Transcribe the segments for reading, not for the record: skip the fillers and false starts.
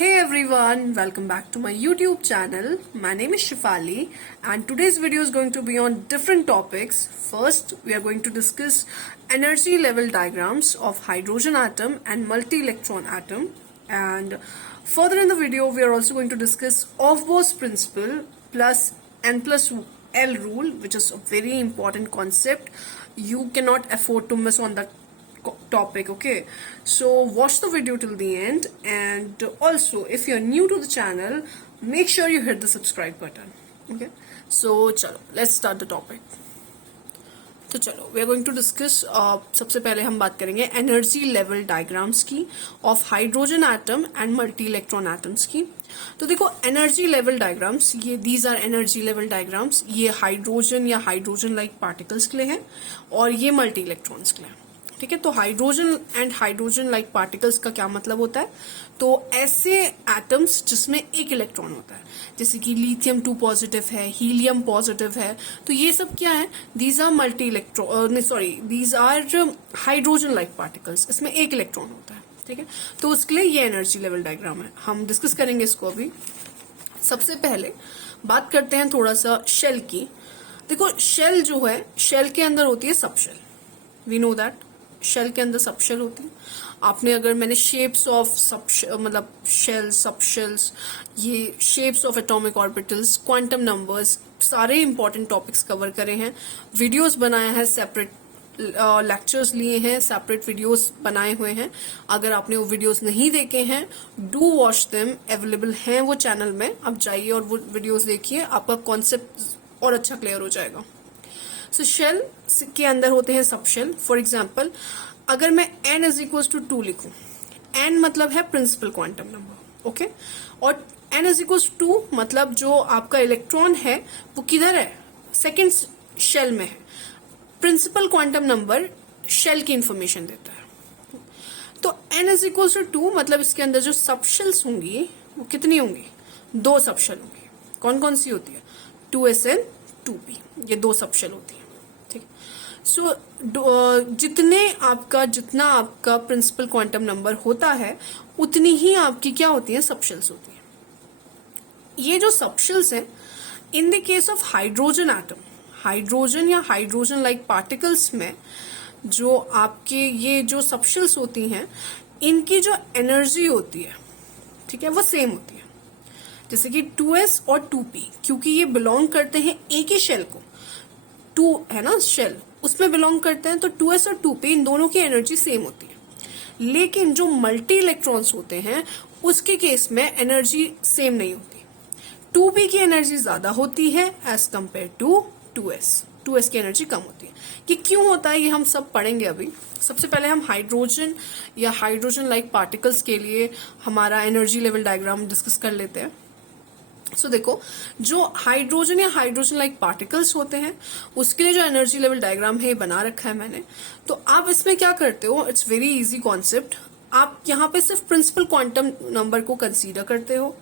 Hey everyone, welcome back to my YouTube channel. My name is Shifali and today's video is going to be on different topics. First, we are going to discuss energy level diagrams of hydrogen atom and multi-electron atom. And further in the video, we are also going to discuss Aufbau's principle plus N plus L rule, which is a very important concept. You cannot afford to miss on that topic. Okay, so watch the video till the end, and also if you're new to the channel, make sure you hit the subscribe button. Okay, so chalo, let's start the topic. तो चलो we are going to discuss सबसे पहले हम बात करेंगे energy level diagrams की of hydrogen atom and multi electron atoms की. तो देखो एनर्जी लेवल डायग्राम्स, ये these are energy level diagrams. ये हाइड्रोजन या हाइड्रोजन लाइक पार्टिकल्स के लिए है और ये मल्टी इलेक्ट्रॉन्स के लिए. ठीक है, तो hydrogen and hydrogen like particles का क्या मतलब होता है? तो ऐसे एटम्स जिसमें एक इलेक्ट्रॉन होता है, जैसे कि लिथियम 2 पॉजिटिव है, हीलियम पॉजिटिव है, तो ये सब क्या है? These are multi electron, sorry these are hydrogen like particles. इसमें एक इलेक्ट्रॉन होता है. ठीक है, तो उसके लिए ये एनर्जी लेवल डायग्राम है. हम डिस्कस करेंगे इसको अभी. सबसे पहले बात करते हैं थोड़ा सा शेल की. देखो शेल जो है, शेल के अंदर होती है subshell. We know that shell के अंदर सबशेल होती है. आपने अगर मैंने शेप्स ऑफ मतलब शेल, सबशेल्स, ये shapes of atomic orbitals, quantum numbers, सारे इंपॉर्टेंट टॉपिक्स कवर करे हैं. वीडियोस बनाया है, सेपरेट लेक्चर्स लिए हैं, सेपरेट वीडियोस बनाए हुए हैं. अगर आपने वो वीडियोस नहीं देखे हैं, डू वॉच देम. अवेलेबल हैं वो चैनल में. आप जाइए और वो वीडियोस देखिए, आपका कॉन्सेप्ट और अच्छा क्लियर हो जाएगा. सो शेल के अंदर होते हैं सबशेल. फॉर एग्जाम्पल, अगर मैं n इज इक्वल टू 2 लिखूं, n मतलब है प्रिंसिपल क्वांटम नंबर. ओके, और n इज इक्वल टू 2 मतलब जो आपका इलेक्ट्रॉन है वो किधर है? सेकेंड शेल में है. प्रिंसिपल क्वांटम नंबर शेल की इंफॉर्मेशन देता है. तो n इज इक्वल टू 2 मतलब इसके अंदर जो सबशेल्स होंगी वो कितनी होंगी? 2 सबशेल होंगी. कौन कौन सी होती है? 2s and 2p, ये 2 सबशेल होती है. ठीक, सो जितना आपका प्रिंसिपल क्वांटम नंबर होता है उतनी ही आपकी क्या होती है? सबशेल्स होती है. ये जो सबशेल्स हैं, in the case of hydrogen atom, hydrogen या हाइड्रोजन लाइक पार्टिकल्स में जो आपके ये जो सबशेल्स होती हैं, इनकी जो एनर्जी होती है, ठीक है, वो सेम होती है. जैसे कि 2s और 2p, क्योंकि ये बिलोंग करते हैं एक ही शेल को. 2 है ना शेल, उसमें बिलोंग करते हैं, तो 2s और 2p इन दोनों की एनर्जी सेम होती है. लेकिन जो मल्टी इलेक्ट्रॉन्स होते हैं उसके केस में एनर्जी सेम नहीं होती. 2p की एनर्जी ज्यादा होती है एज कंपेयर टू 2s की एनर्जी कम होती है. कि क्यों होता है ये हम सब पढ़ेंगे अभी. सबसे पहले हम हाइड्रोजन या हाइड्रोजन लाइक पार्टिकल्स के लिए हमारा एनर्जी लेवल डायग्राम डिस्कस कर लेते हैं. सो देखो, जो हाइड्रोजन या हाइड्रोजन लाइक पार्टिकल्स होते हैं उसके लिए जो एनर्जी लेवल डायग्राम है बना रखा है मैंने. तो आप इसमें क्या करते हो? It's very easy concept. आप यहाँ पे सिर्फ प्रिंसिपल क्वांटम नंबर को कंसीडर करते हो.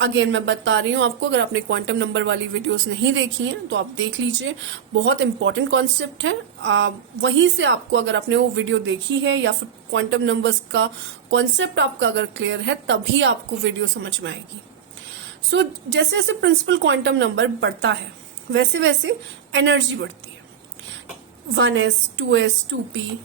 अगेन मैं बता रही हूँ आपको, अगर आपने क्वांटम नंबर वाली वीडियोस नहीं देखी हैं तो आप देख लीजिए. बहुत इंपॉर्टेंट कॉन्सेप्ट है. वहीं से आपको, अगर आपने वो वीडियो देखी है या फिर क्वांटम नंबर्स का कॉन्सेप्ट आपका अगर क्लियर है, तभी आपको वीडियो समझ में आएगी. सो जैसे जैसे प्रिंसिपल क्वांटम नंबर बढ़ता है वैसे वैसे एनर्जी बढ़ती है. 1s, 2s, 2p,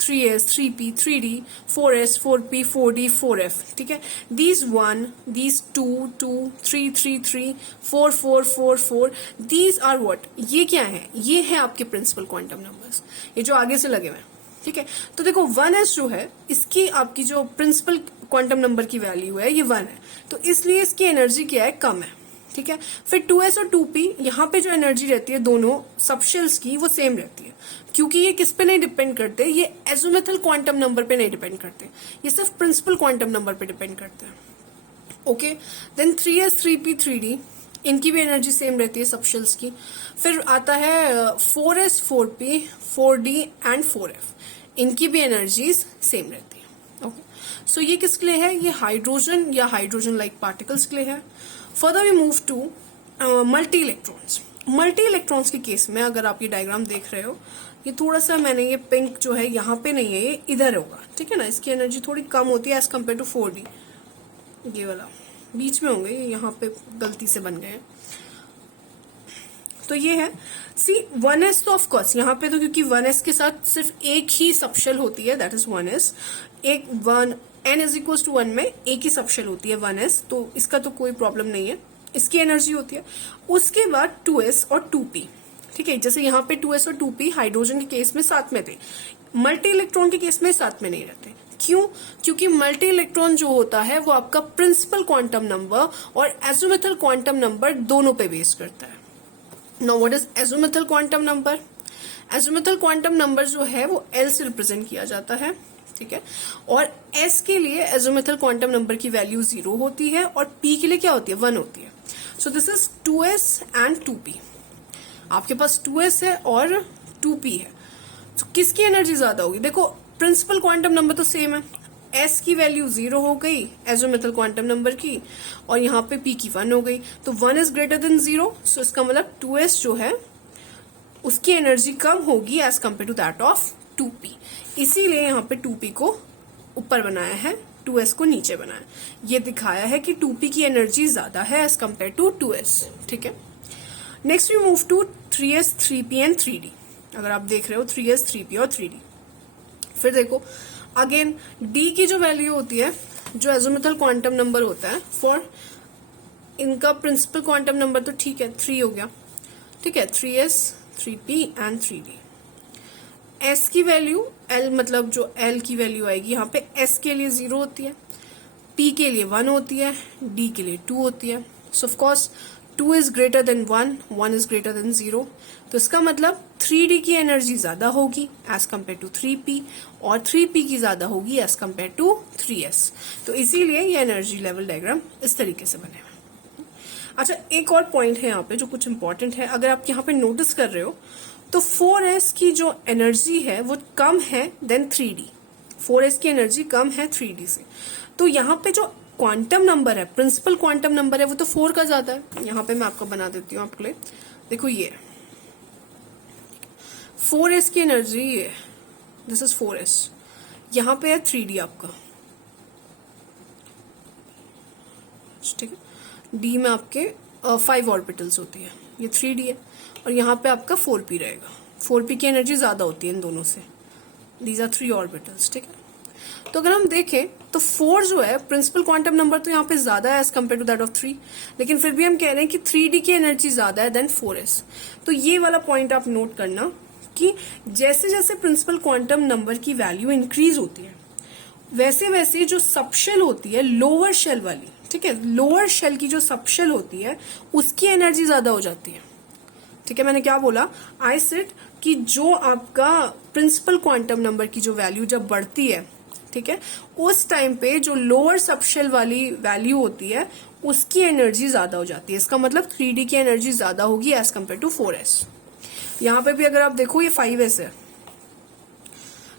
3s, 3p, 3d, 4s, 4p, 4d, 4f. ठीक है, these 1, these 2, 2, 3, 3, 3, 4, 4, 4, 4, these are what? ये क्या है? ये है आपके प्रिंसिपल क्वांटम नंबर्स, ये जो आगे से लगे हुए हैं. ठीक है, तो देखो 1s जो है, इसकी आपकी जो प्रिंसिपल क्वांटम नंबर की वैल्यू है ये 1 है, तो इसलिए इसकी एनर्जी क्या है? कम है. ठीक है, फिर 2s और 2p, यहाँ पे जो एनर्जी रहती है दोनों सबशेल्स की वो सेम रहती है, क्योंकि ये किस पे नहीं डिपेंड करते? ये एजोमेथल क्वांटम नंबर पे नहीं डिपेंड करते, ये सिर्फ प्रिंसिपल क्वांटम नंबर पे डिपेंड करते हैं. Okay, then 3s, 3p, 3d, इनकी भी एनर्जी सेम रहती है सबशेल्स की. फिर आता है 4s, 4p, 4d and 4f, इनकी भी एनर्जीज सेम रहती है. ओके, सो ये किसके लिए है? ये हाइड्रोजन या हाइड्रोजन लाइक पार्टिकल्स के लिए है. Further we move to multi electrons. Multi electrons के केस में अगर आप ये डायग्राम देख रहे हो, ये थोड़ा सा मैंने ये पिंक जो है यहाँ पे नहीं है, ये इधर होगा. ठीक है ना, इसकी एनर्जी थोड़ी कम होती है एज कम्पेयर टू 4d. ये वाला बीच में होंगे, यहाँ पे गलती से बन गए हैं। तो ये है सी 1s, तो ऑफकोर्स यहाँ पे तो क्योंकि 1s के साथ सिर्फ एक ही सबशेल होती है, दैट इज 1s। एक 1 n इज इक्वल टू 1 में एक ही सबशेल होती है 1s, तो इसका तो कोई प्रॉब्लम नहीं है, इसकी एनर्जी होती है। उसके बाद 2s और 2p, ठीक है। जैसे यहाँ पे 2s और 2p हाइड्रोजन के केस में साथ में थे, मल्टी इलेक्ट्रॉन के केस में साथ में नहीं रहते। क्यों? क्योंकि मल्टी इलेक्ट्रॉन जो होता है वो आपका प्रिंसिपल क्वांटम नंबर और एजोमेथल क्वांटम नंबर दोनों पे बेस करता है। Now what is azimuthal quantum number? Azimuthal quantum number जो है वो L से रिप्रेजेंट किया जाता है, ठीक है। और S के लिए एजोमेथल क्वांटम नंबर की वैल्यू 0 होती है और P के लिए क्या होती है? 1 होती है। So this is 2s and 2p। आपके पास 2s है और 2p है, तो किसकी एनर्जी ज्यादा होगी? देखो प्रिंसिपल क्वांटम नंबर तो सेम है, S की वैल्यू 0 हो गई एजोमेथल क्वांटम नंबर की, और यहाँ पे P की 1 हो गई, तो 1 इज ग्रेटर देन 0। सो इसका मतलब 2s जो है उसकी एनर्जी कम होगी as compared to that of 2p। इसीलिए यहाँ पे 2p को ऊपर बनाया है, 2s को नीचे बनाया। ये दिखाया है कि 2p की एनर्जी ज्यादा है एज कम्पेयर टू 2s, ठीक है। Next we move to 3s, 3p and 3d। अगर आप देख रहे हो 3s, 3p और 3d, फिर देखो अगेन d की जो वैल्यू होती है, जो एजोमेथल क्वांटम नंबर होता है फॉर इनका प्रिंसिपल क्वांटम नंबर तो ठीक है 3 हो गया, ठीक है। 3s, 3p and 3d। s की वैल्यू l, मतलब जो l की वैल्यू आएगी यहाँ पे s के लिए 0 होती है, p के लिए 1 होती है, d के लिए 2 होती है। So of course 2 is greater than 1, 1 is greater than 0, तो इसका मतलब 3d की एनर्जी ज्यादा होगी एज कम्पेयर टू 3p और 3p की ज्यादा होगी एज कम्पेयर टू 3s। तो इसीलिए ये एनर्जी लेवल डायग्राम इस तरीके से बने हुए। अच्छा, एक और पॉइंट है यहाँ पे जो कुछ इंपॉर्टेंट है, अगर आप यहाँ पे नोटिस कर रहे हो तो 4s की जो एनर्जी है वो कम है देन 3d। 4s की एनर्जी कम है 3d से, तो यहाँ पे जो क्वांटम नंबर है, प्रिंसिपल क्वांटम नंबर है, वो तो 4 का ज्यादा है। यहाँ पे मैं आपको बना देती हूँ आपके लिए, देखो ये 4s की एनर्जी, ये दिस इज 4s, यहाँ पे है 3d आपका, ठीक है। d में आपके 5 ऑर्बिटल्स होती है, ये 3d है, और यहाँ पे आपका 4p रहेगा। 4p की एनर्जी ज्यादा होती है इन दोनों से, दीज आर 3 ऑर्बिटल्स, ठीक है। तो अगर हम देखें तो 4 जो है प्रिंसिपल क्वांटम नंबर तो यहाँ पे ज्यादा है as compared to that of 3, लेकिन फिर भी हम कह रहे हैं कि 3d की एनर्जी ज्यादा है देन 4s। तो ये वाला पॉइंट आप नोट करना कि जैसे जैसे प्रिंसिपल क्वांटम नंबर की वैल्यू इंक्रीज होती है, वैसे वैसे जो सबशेल होती है लोअर शेल वाली, ठीक है, लोअर शेल की जो सबशेल होती है उसकी एनर्जी ज्यादा हो जाती है, ठीक है। मैंने क्या बोला? आई सेड कि जो आपका प्रिंसिपल क्वांटम नंबर की जो वैल्यू जब बढ़ती है, ठीक है, उस टाइम पे जो लोअर सबशेल वाली वैल्यू होती है उसकी एनर्जी ज्यादा हो जाती है। इसका मतलब 3d की एनर्जी ज्यादा होगी एज कम्पेयर टू 4s। यहाँ पे भी अगर आप देखो ये 5s है,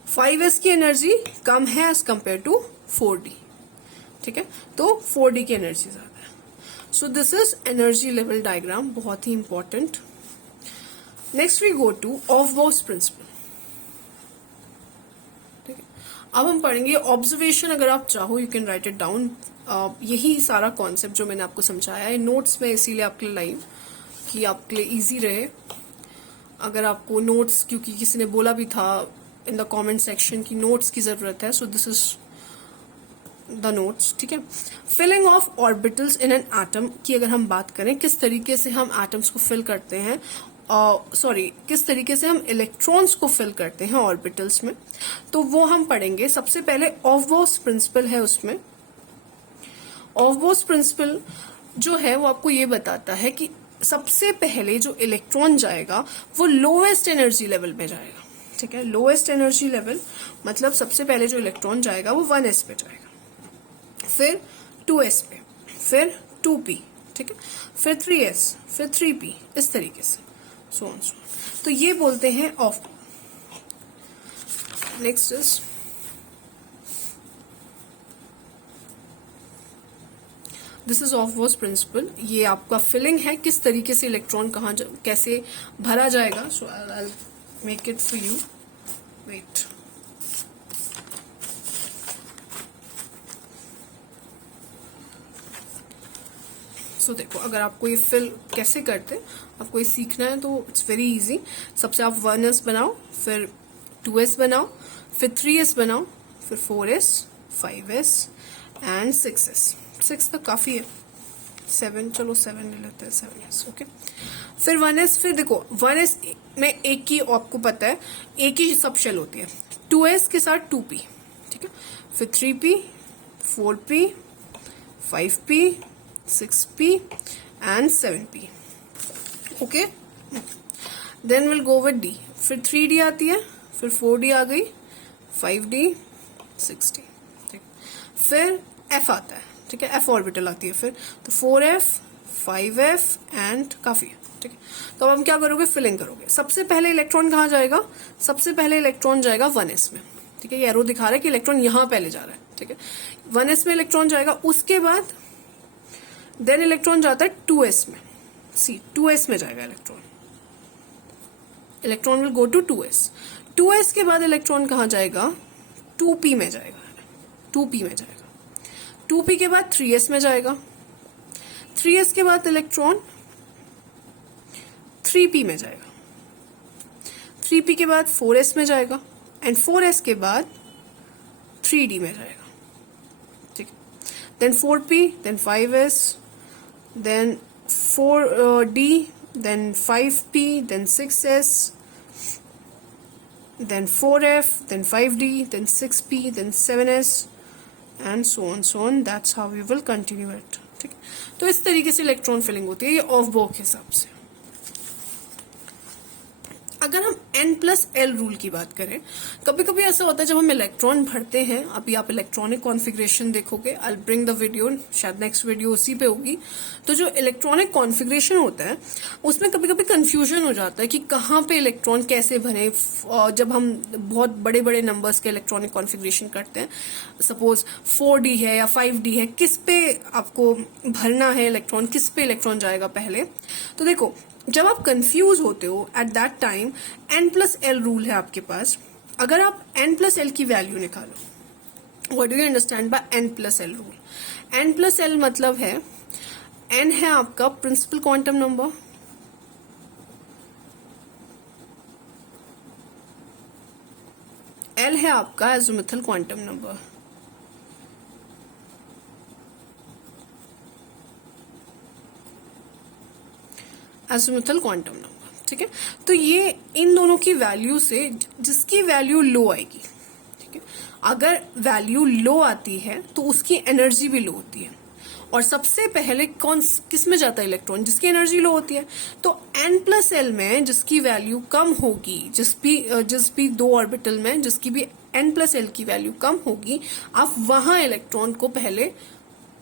5s की एनर्जी कम है एज कम्पेयर टू 4d, ठीक है, तो 4d की एनर्जी ज्यादा है। So this is energy level diagram, बहुत ही important. Next we go to aufbau principle, ठीक है। अब हम पढ़ेंगे ऑब्जर्वेशन। अगर आप चाहो you can write it down. यही सारा कॉन्सेप्ट जो मैंने आपको समझाया है नोट्स में, इसीलिए आपके लिए लाइव कि आपके लिए इजी रहे। अगर आपको नोट्स, क्योंकि किसी ने बोला भी था इन द कमेंट सेक्शन की नोट्स की जरूरत है, so this is the notes, ठीक है। Filling of orbitals in an atom की अगर हम बात करें, किस तरीके से हम एटम्स को फिल करते हैं, किस तरीके से हम इलेक्ट्रॉन्स को फिल करते हैं ऑर्बिटल्स में, तो वो हम पढ़ेंगे। सबसे पहले ऑफ-बोस प्रिंसिपल है, उसमें ऑफ-बोस प्रिंसिपल जो है वो आपको ये बताता है कि सबसे पहले जो इलेक्ट्रॉन जाएगा वो लोएस्ट एनर्जी लेवल में जाएगा, ठीक है। लोएस्ट एनर्जी लेवल मतलब सबसे पहले जो इलेक्ट्रॉन जाएगा वो 1s पे जाएगा, फिर 2s पे, फिर 2p, ठीक है, फिर 3s, फिर 3p, इस तरीके से सो ऑन सो। तो ये बोलते हैं ऑफ। Next is this is aufbau principle. ये आपका फिलिंग है, किस तरीके से इलेक्ट्रॉन कहाँ कैसे भरा जाएगा। So I will make it for you, wait. So देखो, अगर आपको ये फिल कैसे करते हैं, आपको ये सीखना है तो इट्स वेरी इजी। सबसे आप 1s बनाओ, फिर 2s बनाओ, फिर 3s बनाओ, फिर 4s, 5s एंड 6s। 6 तक काफी है, 7, चलो 7 ले लेते हैं, 7s, ओके। फिर 1s, फिर देखो 1s में एक की आपको पता है एक ही सब शेल होती है, 2s के साथ 2p, ठीक है। फिर 3p, 4p, 5p, 6p and 7p, okay. Then will go with d, फिर 3d आती है, फिर 4d आ गई, 5d, 6d, ठीक। फिर f आता है, ठीक है, f ऑर्बिटल आती है फिर, तो 4f, 5f एंड काफी है, ठीक है। तो अब हम क्या करोगे, फिलिंग करोगे। सबसे पहले इलेक्ट्रॉन कहाँ जाएगा, सबसे पहले इलेक्ट्रॉन जाएगा 1s में, ठीक है। ये एरो दिखा रहा है कि इलेक्ट्रॉन यहां पहले जा रहा है, ठीक है। 1s में इलेक्ट्रॉन जाएगा, उसके बाद देन इलेक्ट्रॉन जाता है 2s में, सी 2s में जाएगा electron, electron will go to 2s। 2s के बाद इलेक्ट्रॉन कहाँ जाएगा, 2p में जाएगा, 2p में जाएगा। 2p के बाद 3s में जाएगा, 3s के बाद इलेक्ट्रॉन 3p में जाएगा, 3p के बाद 4s में जाएगा एंड 4s के बाद 3d में जाएगा, ठीक है। Then 4p, then 5s, then 4d, then 5p, then 6s, then 4f, then 5d, then 6p, then 7s and so on, that's how we will continue it, ठीक है। तो इस तरीके से इलेक्ट्रॉन फिलिंग होती है, ये ऑफ बोर के हिसाब से। अगर हम n+l रूल की बात करें, कभी कभी ऐसा होता है जब हम इलेक्ट्रॉन भरते हैं, अभी आप इलेक्ट्रॉनिक कॉन्फ़िगरेशन देखोगे, I will bring the video, शायद नेक्स्ट वीडियो उसी पे होगी। तो जो इलेक्ट्रॉनिक कॉन्फ़िगरेशन होता है उसमें कभी कभी कंफ्यूजन हो जाता है कि कहाँ पे इलेक्ट्रॉन कैसे भरे। जब हम बहुत बड़े बड़े नंबर्स के इलेक्ट्रॉनिक कॉन्फ़िगरेशन करते हैं, सपोज 4d है या 5d है, किस पे आपको भरना है इलेक्ट्रॉन, किस पे इलेक्ट्रॉन जाएगा पहले। तो देखो, जब आप कंफ्यूज होते हो at that time, n+l rule है आपके पास। अगर आप n+l की वैल्यू निकालो, what do you understand by n+l rule. n+l मतलब है, n है आपका प्रिंसिपल क्वांटम नंबर, l है आपका एज़ोमुथल क्वांटम नंबर, एज़ोमुथल क्वांटम नंबर, ठीक है। तो ये इन दोनों की वैल्यू से जिसकी वैल्यू लो आएगी, ठीक है, अगर वैल्यू लो आती है तो उसकी एनर्जी भी लो होती है। और सबसे पहले किस में जाता है इलेक्ट्रॉन, जिसकी एनर्जी लो होती है। तो n+l में जिसकी वैल्यू कम होगी, जिस भी दो ऑर्बिटल में जिसकी भी n+l की वैल्यू कम होगी, आप वहां इलेक्ट्रॉन को पहले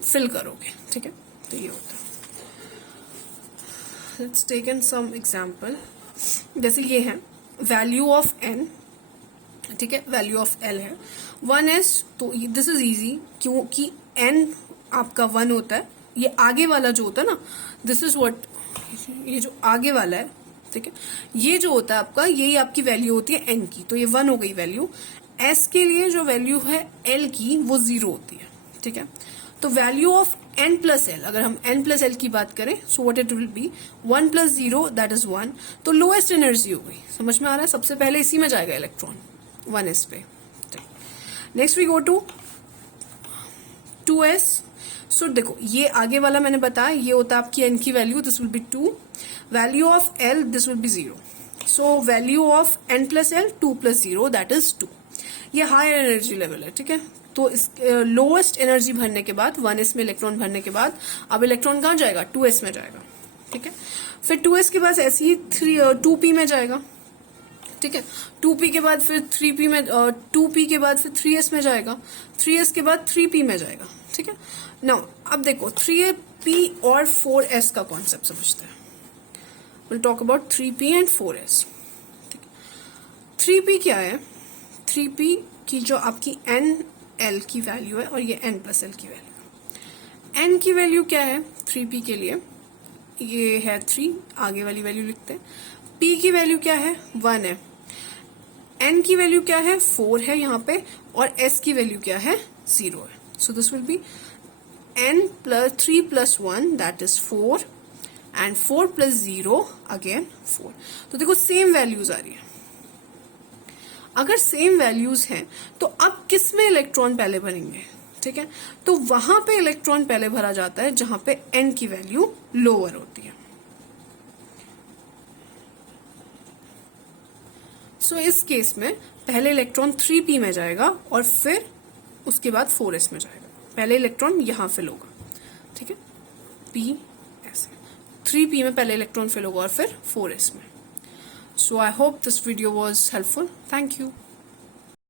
फिल करोगे, ठीक है। तो ये होता है। Let's take in some example, जैसे ये है वैल्यू ऑफ n, ठीक है, वैल्यू ऑफ l है 1s। तो दिस इज इजी, क्योंकि n आपका 1 होता है, ये आगे वाला जो होता है ना, दिस इज व्हाट, ये जो आगे वाला है, ठीक है, ये जो होता है आपका, यही आपकी वैल्यू होती है n की। तो ये 1 हो गई वैल्यू। s के लिए जो वैल्यू है l की, वो 0 होती है, ठीक है। तो वैल्यू ऑफ n+l, अगर हम n+l की बात करें, so what it will be 1 + 0 that is 1। तो लोएस्ट एनर्जी हो गई, समझ में आ रहा है। सबसे पहले इसी में जाएगा इलेक्ट्रॉन 1s पे। Next we go to 2s। So देखो, ये आगे वाला मैंने बताया, ये होता है आपकी n की value, this will be 2। Value of l, this will be 0। So value of n+l 2 + 0 that is 2। ये हायर एनर्जी लेवल है, ठीक है। तो इस लोएस्ट एनर्जी भरने के बाद, 1s में इलेक्ट्रॉन भरने के बाद, अब इलेक्ट्रॉन कहाँ जाएगा, 2s में जाएगा, ठीक है। फिर 2s के बाद ऐसे ही 2p में जाएगा, ठीक है। 2p के बाद फिर 3p में, 2p के बाद फिर 3s में जाएगा, 3s के बाद 3p में जाएगा, ठीक है। नाउ अब देखो 3p और 4s का कॉन्सेप्ट समझते हैं। Will talk about 3p and 4s, ठीक है। 3p क्या है, 3p की जो आपकी n+l की वैल्यू है और ये n+l की वैल्यू है। n की वैल्यू क्या है 3p के लिए, ये है 3, आगे वाली वैल्यू लिखते हैं। p की वैल्यू क्या है, 1 है। n की वैल्यू क्या है, 4 है यहाँ पे, और s की वैल्यू क्या है, 0 है। So this will be n plus 3 plus 1 that is 4 and 4 plus 0 again 4. तो देखो सेम वैल्यूज आ रही है. अगर सेम वैल्यूज हैं तो अब किस में इलेक्ट्रॉन पहले भरेंगे? ठीक है, तो वहां पे इलेक्ट्रॉन पहले भरा जाता है जहां पे n की वैल्यू लोअर होती है. सो इस केस में पहले इलेक्ट्रॉन 3p में जाएगा और फिर उसके बाद 4s में जाएगा. पहले इलेक्ट्रॉन यहां फिल होगा. ठीक है, p ऐसे 3p में पहले इलेक्ट्रॉन फिल होगा और फिर 4s में. So I hope this video was helpful. Thank you.